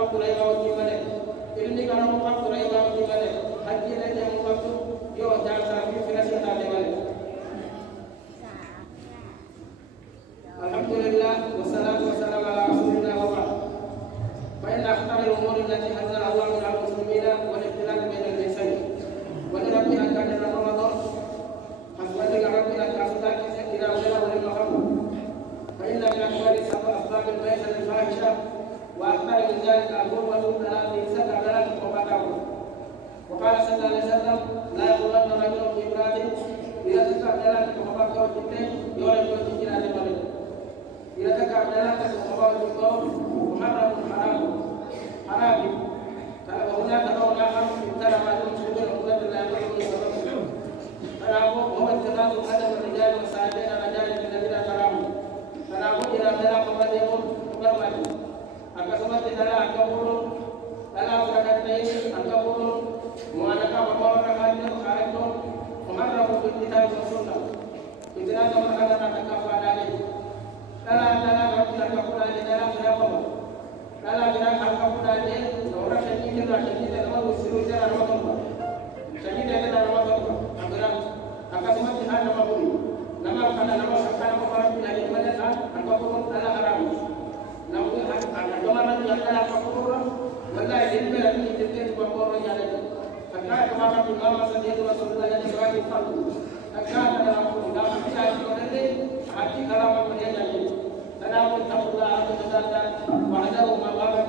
mukakku rai bawa timane ilmi kana mukakku rai bawa timane haji rai yang mukakku yo jangan fikirasi tadi mane alhamdulillah wassalatu wassalamu ala rasulillah wa ba'd fa inna akhtar al-umur allati anzala Allah ala al-muslimina wal ikhtilaf bain al-insan wa rabbi an kana ramadan hasbati rabbi an kasata ila wala wal mahram fa inna min akhbari asbab al-bayt al-fahisha wa akhbar min dhalika al-ghurwa ala al-insan ala al-qawqatahu wa qala sallallahu alaihi wasallam la yaquluna rajulun fi imratin ila tasabala al-qawqatahu jitte yore ko jikira de male ila takabala al-qawqatahu محرم حرام حرام فهناك نوع اخر ابتلى ما دون شهود العقوبات لا يقبل من حرام وهو اتخاذ قدم الرجال والساعدين الرجال الذين تراهم حرام الى بلاغ قد يكون مبرمج اكسبت لا اكبر لا فرقتين اكبر معاناه ومرة خالد خالد محرم بالكتاب والسنه اذا ما كان تكفى عليه لا رب لك فلان لا فرقه لا بنا خلق فلان دورا شديد لما وسلو جرى رمضان شديد هذا رمضان أقرأ أقسمت هذا مقبول لما كان لما كان مقرب من هذه المدرسة القبول لا حرام لو كمان يلا القبول ولا يلم لم يتكلم القبول يعني فكان كما قال الله سيدنا رسول الله صلى الله عليه وسلم فكان لا يقول لا يقول حتى كلام من يجي فلا تقول الله عز وجل وحده ما قام